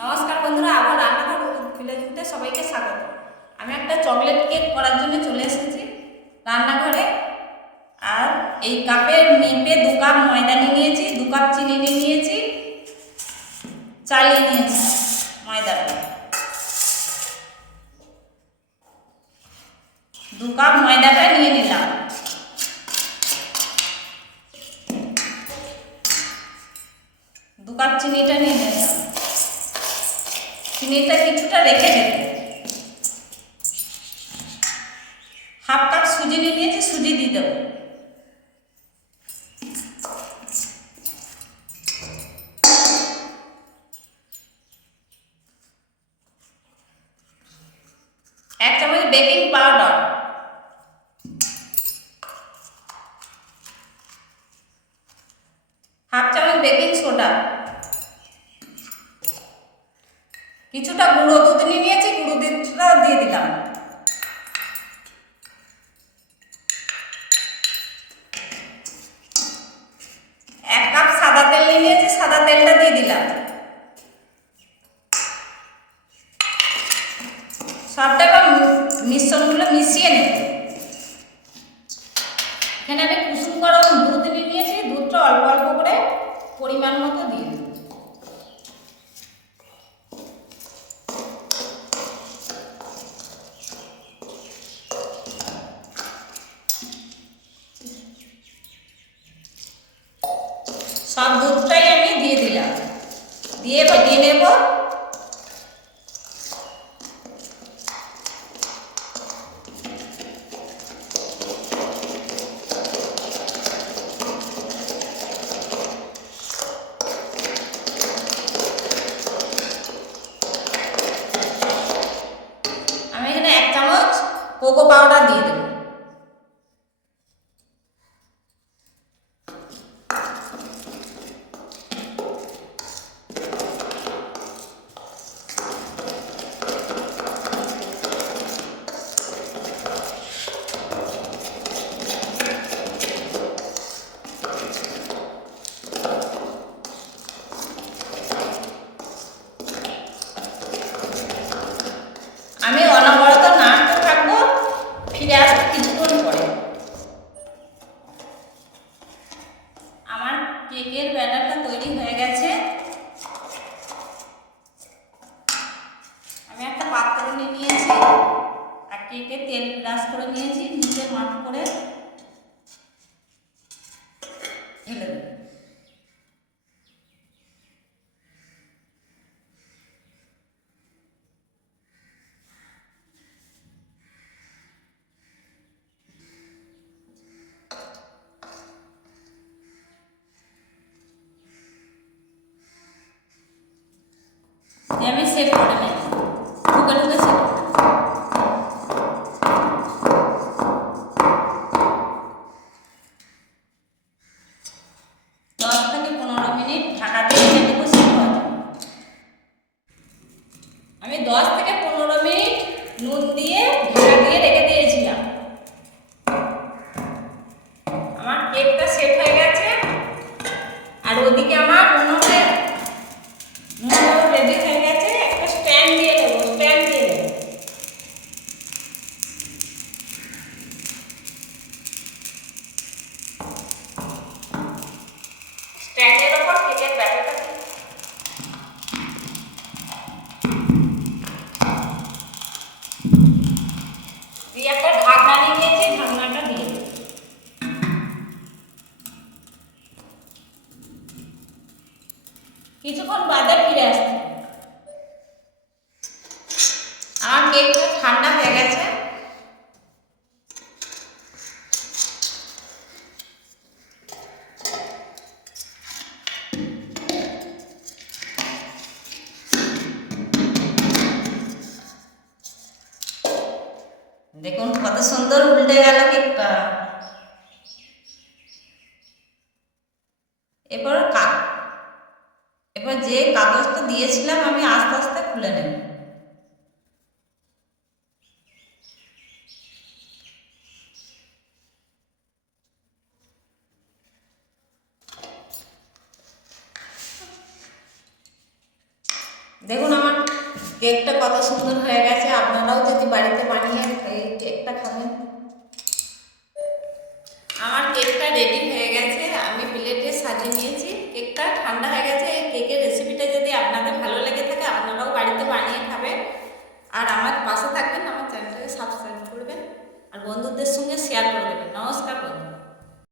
নমস্কার বন্ধুরা, আবার রান্নাঘর ভিলেজে সবাইকে স্বাগত। আমি একটা চকলেট কেক করার জন্য চলে এসেছি রান্নাঘরে। আর এই কাপের মেপে 2 কাপ ময়দা নিয়েছি, 2 কাপ চিনি নিয়েছি, চালিয়ে নিয়েছি ময়দাটা। 2 কাপ ময়দাটা নিয়ে নিলাম। দু কাপ চিনিটা নিয়ে নিলাম। চিনিটা কিছুটা রেখে দেবো। হাফ কাপ সুজি নিয়েছি, সুজি দিয়ে দেবো। এক চামচ বেকিং পাউডার, হাফ চামচ বেকিং সোডা, কিছুটা গুঁড়ো দুধ নিয়েছি, গুঁড়ো দুধটা দিয়ে দিলাম। এক কাপ সাদা তেল নিয়েছি, সাদা তেলটা দিয়ে দিলাম। সবটা মিশ্রণগুলো মিশিয়ে নেব। এখানে আমি কুসুম গরম দুধ নিয়েছি, দুধটা অল্প অল্প করে পরিমাণ মতো দিয়ে দেব। সব দুধটাই আমি দিয়ে দিলাম, দিয়ে ফেটিয়ে নেব। আমি এখানে 1 চামচ কোকো পাউডার দিয়ে দেব। আমি অনবরত নাড়তে থাকবো, ফিরে আসবো কিছুক্ষণ পরে। আমার কেকের ব্যাটারটা তৈরি হয়ে গেছে। আমি একটা পাত্র নিয়েছি আর কেকে তেল ব্রাশ করে নিয়েছি, নিচে মাপ করে ঢেলে দেব। আমি সেট করে নেব, ঢুকে ঢুকে সেট করে নেব। 10 থেকে 15 মিনিট ঢাকা দিয়ে রেখে দেবো, সেট হয়ে যাবে। আমি 10 থেকে 15 মিনিট নুন দিয়ে ঢাকা দিয়ে রেখে দিয়েছিলাম। আমার কেকটা সেট হয়ে গেছে। আর ওদিকে আমার উনুনে রেডি হয়ে গেছে। একটা স্ট্যান্ড দিয়ে দেবো, স্ট্যান্ড দিয়ে দেবো। স্ট্যান্ডের ওপর কেকের ব্যাটারটা দিয়ে একটা ঢাকনা নিয়েছি, ঢাকনাটা দিয়ে দেবো। কিছুক্ষণ বাদে ফিরে আসছি। আমার কেকটা ঠান্ডা হয়ে গেছে। দেখুন কত সুন্দর উল্টে গেল কেকটা। এরপর যে কাগজটা দিয়েছিলাম আমি আস্তে আস্তে খুলে নেব। দেখুন আমার কেকটা কত সুন্দর হয়ে গেছে। আপনারাও যদি বাড়িতে বানিয়ে এই কেকটা খাবেন। আমার কেকটা রেডি হয়ে গেছে, আমি প্লেটে সাজিয়ে নিয়েছি। কেকটা ঠান্ডা হয়ে গেছে। এই কেকের রেসিপিটা যদি আপনাদের ভালো লেগে থাকে আপনারাও বাড়িতে বানিয়ে খাবেন। আর আমার পাশে থাকবেন, আমার চ্যানেলটাকে সাবস্ক্রাইব করবেন আর বন্ধুদের সঙ্গে শেয়ার করে দেবেন। নমস্কার বন্ধু।